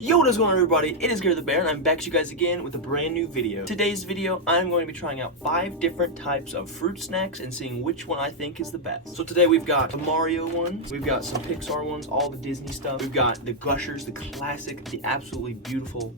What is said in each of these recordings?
Yo, what is going on, everybody? It is GareTheBear, and I'm back to you guys again with a brand new video. Today's video, I'm going to be trying out 5 different types of fruit snacks and seeing which one I think is the best. So today we've got the Mario ones, we've got some Pixar ones, all the Disney stuff. We've got the Gushers, the classic, the absolutely beautiful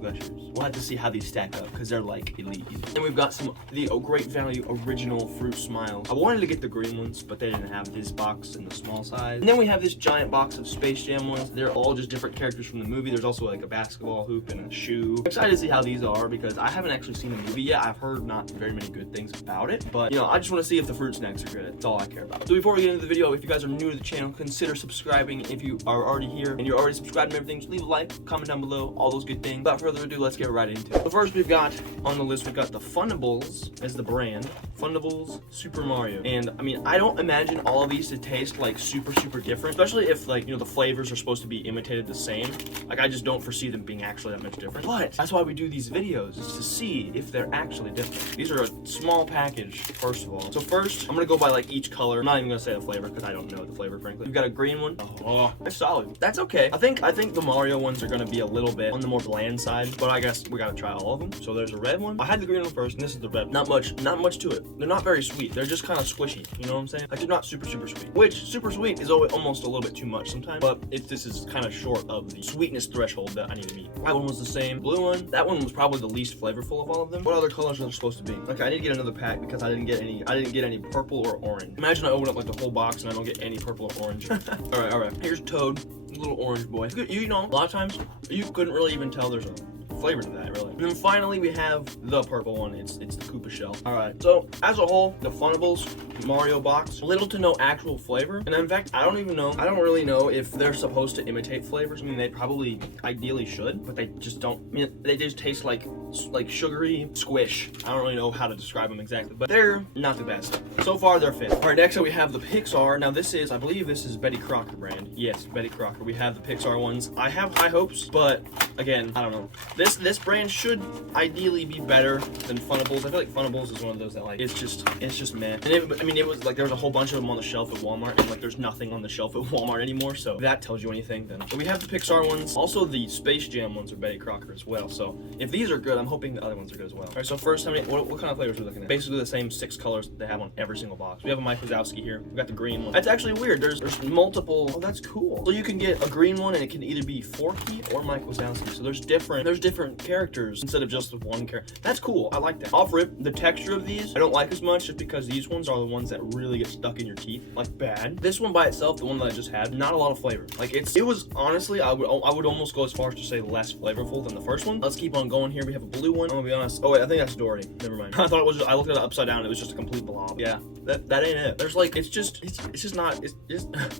Gushers. We'll have to see how these stack up because they're like elite. And we've got the great value original fruit smiles. I wanted to get the green ones, but they didn't have this box in the small size. And then we have this giant box of Space Jam ones. They're all just different characters from the movie. There's also like a basketball hoop and a shoe. I'm excited to see how these are because I haven't actually seen the movie yet. I've heard not very many good things about it, but I just want to see if the fruit snacks are good. That's all I care about. So before we get into the video, if you guys are new to the channel, consider subscribing. If you are already here and you're already subscribed and everything, just leave a like, comment down below, all those good things. Without further ado, let's get right into it. So first we've got on the list, we've got the Fundables as the brand. Fundables Super Mario. And I mean, I don't imagine all of these to taste like super different, especially if like, the flavors are supposed to be imitated the same. Like I just don't foresee them being actually that much different. But that's why we do these videos, is to see if they're actually different. These are a small package, first of all. So first, I'm gonna go by like each color. I'm not even gonna say the flavor because I don't know the flavor, frankly. We've got a green one. Oh, that's solid. That's okay. I think the Mario ones are gonna be a little bit on the more bland side, but I guess we gotta try all of them. So there's a red one. I had the green one first, and this is the red. Not much to it. They're not very sweet. They're just kind of squishy. You know what I'm saying? Like they're not super sweet. Which super sweet is almost a little bit too much sometimes. But this is kind of short of the sweetness threshold that I need to meet. That one was the same. Blue one. That one was probably the least flavorful of all of them. What other colors are there supposed to be? Okay, I need to get another pack because I didn't get any purple or orange. Imagine I open up like the whole box and I don't get any purple or orange. all right. Here's Toad, little orange boy. A lot of times you couldn't really even tell there's a flavor to that, really. And then finally we have the purple one. It's the Koopa shell. All right, so as a whole, the Fundables Mario box, little to no actual flavor. And in fact, I don't really know if they're supposed to imitate flavors. I mean, they probably ideally should, but they just don't. I mean, they just taste like sugary squish. I don't really know how to describe them exactly, but they're not the best. So far, they're fit. All right, next up we have the Pixar. Now I believe this is Betty Crocker brand. Yes, Betty Crocker. We have the Pixar ones. I have high hopes, but again, I don't know. This brand should ideally be better than Fundables. I feel like Fundables is one of those that like it's just meh. And it was like there was a whole bunch of them on the shelf at Walmart, and like there's nothing on the shelf at Walmart anymore. So if that tells you anything, then. So we have the Pixar ones. Also the Space Jam ones are Betty Crocker as well. So if these are good, I'm hoping the other ones are good as well. All right. So first, what kind of flavors are we looking at? Basically the same 6 colors that they have on every single box. We have a Mike Wazowski here. We got the green one. That's actually weird. There's multiple. Oh, that's cool. So you can get a green one, and it can either be Forky or Mike Wazowski. So there's different characters instead of just the one character. That's cool. I like that. Off rip, the texture of these I don't like as much just because these ones are the ones that really get stuck in your teeth like bad. This one by itself, the one that I just had, not a lot of flavor. Like it was honestly, I would almost go as far as to say less flavorful than the first one. Let's keep on going here. We have a blue one. I'm gonna be honest. Oh wait, I think that's Dory. Never mind. I thought it was I looked at it upside down. It was just a complete blob. Yeah, that ain't it. There's like it's just not.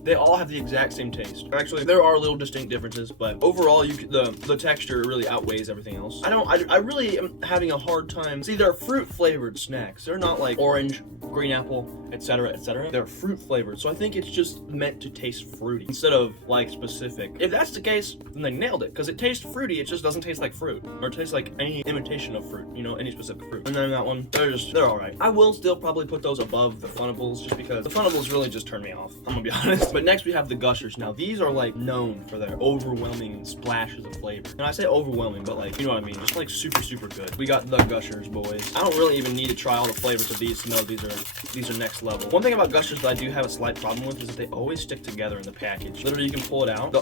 They all have the exact same taste. Actually, there are little distinct differences, but overall, the texture really outweighs everything else. I really am having a hard time. See, they're fruit flavored snacks. They're not like orange, green apple, etc. They're fruit flavored, so I think it's just meant to taste fruity instead of like specific. If that's the case, then they nailed it because it tastes fruity. It just doesn't taste like fruit or it tastes like any imitation of fruit. Any specific fruit. And then that one, they're all right. I will still probably put those above the Fundables just because the Fundables really just turn me off. I'm gonna be honest. But next we have the Gushers. Now these are like known for their overwhelming splashes of flavor. And I say overwhelming, but like you know what I mean. Just like super good. We got the Gushers, boys. I don't really even need to try all the flavors of these to know these are next level. One thing about Gushers that I do have a slight problem with is that they always stick together in the package. Literally, you can pull it out.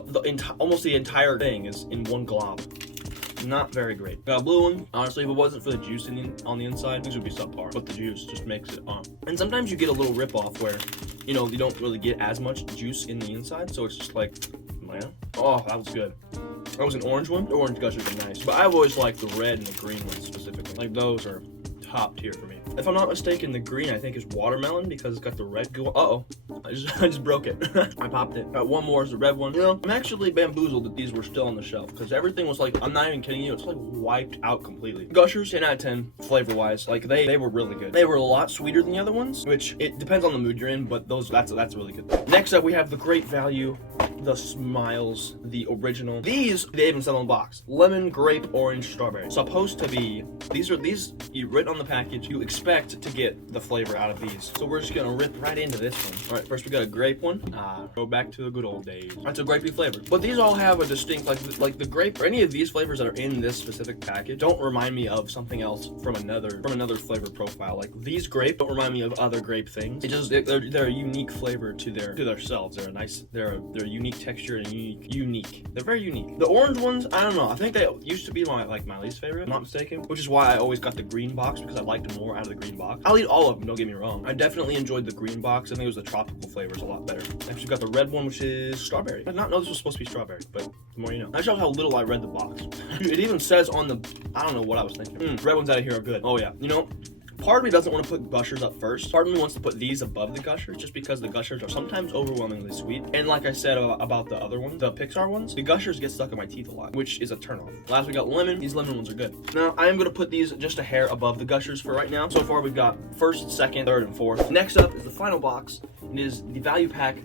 Almost the entire thing is in one glob. Not very great. Got a blue one. Honestly, if it wasn't for the juice on the inside, things would be subpar. But the juice just makes it on. And sometimes you get a little rip-off where, you don't really get as much juice in the inside, so it's just like, man. Oh, that was good. That was an orange one. The orange Gushers are nice, but I've always liked the red and the green ones specifically. Like those are top tier for me. If I'm not mistaken, the green I think is watermelon because it's got the red go. Uh-oh. I just broke it. I popped it. Got one more is the red one. I'm actually bamboozled that these were still on the shelf because everything was like, I'm not even kidding you, it's like wiped out completely. Gushers, 10 out of 10 flavor-wise. Like they were really good. They were a lot sweeter than the other ones, which it depends on the mood you're in, but that's really good. Next up, we have the great value, the Smiles, the original. These, they even sell in a box. Lemon, grape, orange, strawberry. Supposed to be, these you written on the package, you expect expect to get the flavor out of these. So we're just gonna rip right into this one. All right, first we got a grape one. Go back to the good old days. That's a grapey flavor. But these all have a distinct, like the grape, or any of these flavors that are in this specific package don't remind me of something else from another flavor profile. Like these grape don't remind me of other grape things. They're a unique flavor to themselves. They're a unique texture and unique. They're very unique. The orange ones, I don't know. I think they used to be my least favorite, if I'm not mistaken, which is why I always got the green box, because I liked more out of the green box. I'll eat all of them, don't get me wrong. I definitely enjoyed the green box. I think it was the tropical flavors a lot better. Next we got the red one, which is strawberry. I did not know this was supposed to be strawberry, but the more you know. That shows how little I read the box. It even says on the, I don't know what I was thinking. Red ones out of here are good. Oh yeah, you know, part of me doesn't want to put Gushers up first. Part of me wants to put these above the Gushers, just because the Gushers are sometimes overwhelmingly sweet. And like I said about the other ones, the Pixar ones, the Gushers get stuck in my teeth a lot, which is a turnoff. Last we got lemon. These lemon ones are good. Now I am going to put these just a hair above the Gushers for right now. So far we've got first, second, third, and fourth. Next up is the final box. It is the value pack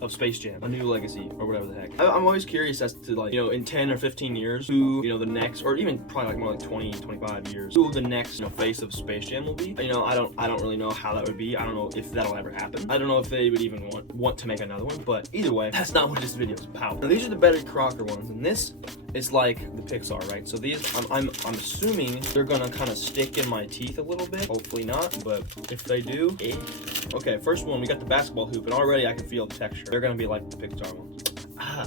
of Space Jam, A New Legacy, or whatever the heck. I'm always curious as to, like, you know, in 10 or 15 years, who, you know, the next, or even probably like more like 20, 25 years, who the next, you know, face of Space Jam will be. You know, I don't really know how that would be. I don't know if that'll ever happen. I don't know if they would even want to make another one, but either way, that's not what this video is about. Now, these are the Betty Crocker ones, and this is like the Pixar, right? So these, I'm assuming they're gonna kind of stick in my teeth a little bit. Hopefully not, but if they do, Okay, first one, we got the basketball hoop, and already I can feel the texture. They're gonna be like the Pixar ones.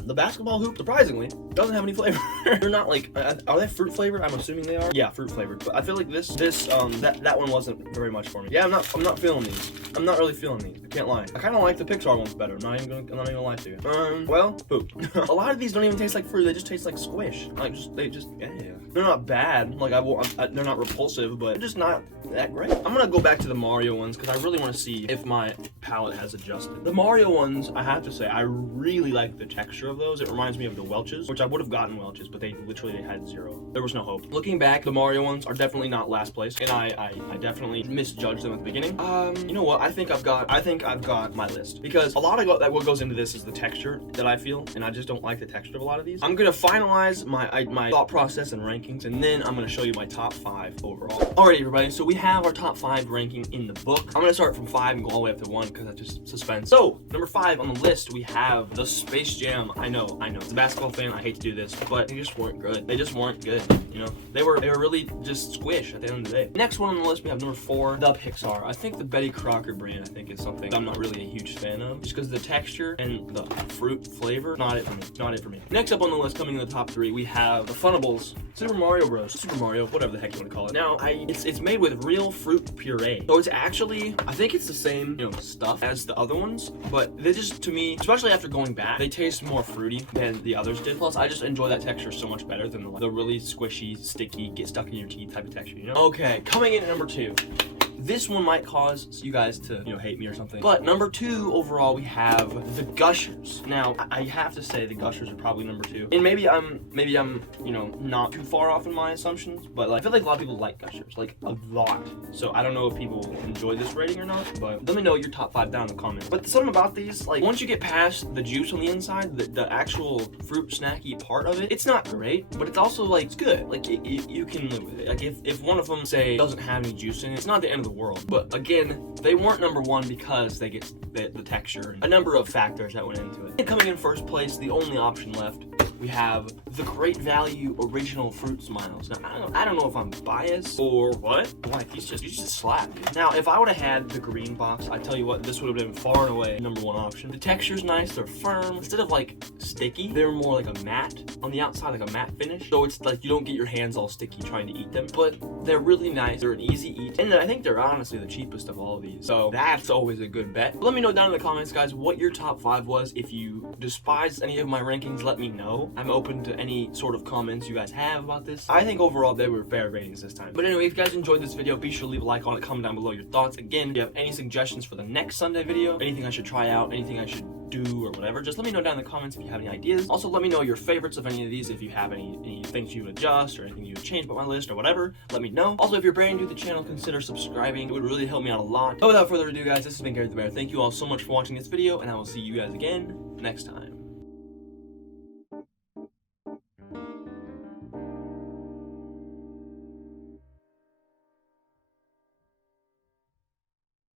The basketball hoop, surprisingly, doesn't have any flavor. They're not like, are they fruit flavored? I'm assuming they are. Yeah, fruit flavored. But I feel like that one wasn't very much for me. Yeah, I'm not feeling these. I'm not really feeling these. I can't lie. I kind of like the Pixar ones better. I'm not even gonna lie to you. Well, poop. A lot of these don't even taste like fruit. They just taste like squish. Yeah. They're not bad. Like they're not repulsive, but they're just not that great. I'm gonna go back to the Mario ones because I really want to see if my palate has adjusted. The Mario ones, I have to say, I really like the texture of those. It reminds me of the Welch's, which I would have gotten Welch's, but they had zero. There was no hope. Looking back, the Mario ones are definitely not last place, and I definitely misjudged them at the beginning. You know what? I think I've got my list, because a lot of what goes into this is the texture that I feel, and I just don't like the texture of a lot of these. I'm gonna finalize my thought process and rankings, and then I'm gonna show you my top 5 overall. Alrighty, everybody. So we have our top 5 ranking in the book. I'm gonna start from 5 and go all the way up to 1 because that's just suspense. So number 5 on the list, we have the Space Jam. I know. As a basketball fan, I hate to do this, but they just weren't good. They just weren't good. You know, they were really just squish at the end of the day. Next one on the list, we have number 4, the Pixar. I think the Betty Crocker brand, I think, is something I'm not really a huge fan of, just because the texture and the fruit flavor, not it for me. Not it for me. Next up on the list, coming in the top 3, we have the Funnables Super Mario Bros. Super Mario, whatever the heck you want to call it. Now, it's made with real fruit puree, so it's actually, I think it's the same, you know, stuff as the other ones, but they just, to me, especially after going back, they taste more fruity than the others did. Plus, I just enjoy that texture so much better than the really squishy, sticky, get stuck in your teeth type of texture, you know? Okay, coming in at number 2. This one might cause you guys to, you know, hate me or something. But number 2 overall, we have the Gushers. Now, I have to say the Gushers are probably number 2. And maybe I'm, you know, not too far off in my assumptions, but like, I feel like a lot of people like Gushers, like a lot. So I don't know if people enjoy this rating or not, but let me know your top 5 down in the comments. But something about these, like, once you get past the juice on the inside, the actual fruit snacky part of it, it's not great, but it's also like, it's good. Like you can live with it. Like if one of them, say, doesn't have any juice in it, it's not the end of the world. But again, they weren't number 1 because they get the texture and a number of factors that went into it. And coming in first place, the only option left, we have the Great Value Original Fruit Smiles. Now, I don't know if I'm biased or what. Like, these just slap. Now, if I would have had the green box, I tell you what, this would have been far and away number 1 option. The texture's nice, they're firm. Instead of like sticky, they're more like a matte on the outside, like a matte finish. So it's like you don't get your hands all sticky trying to eat them, but they're really nice. They're an easy eat. And I think they're honestly the cheapest of all of these. So that's always a good bet. But let me know down in the comments, guys, what your top 5 was. If you despise any of my rankings, let me know. I'm open to any sort of comments you guys have about this. I think overall they were fair ratings this time. But anyway, if you guys enjoyed this video, be sure to leave a like on it, comment down below your thoughts. Again, if you have any suggestions for the next Sunday video, anything I should try out, anything I should do or whatever, just let me know down in the comments if you have any ideas. Also, let me know your favorites of any of these. If you have any things you would adjust or anything you would change about my list or whatever, let me know. Also, if you're brand new to the channel, consider subscribing. It would really help me out a lot. But without further ado, guys, this has been GareTheBear. Thank you all so much for watching this video, and I will see you guys again next time.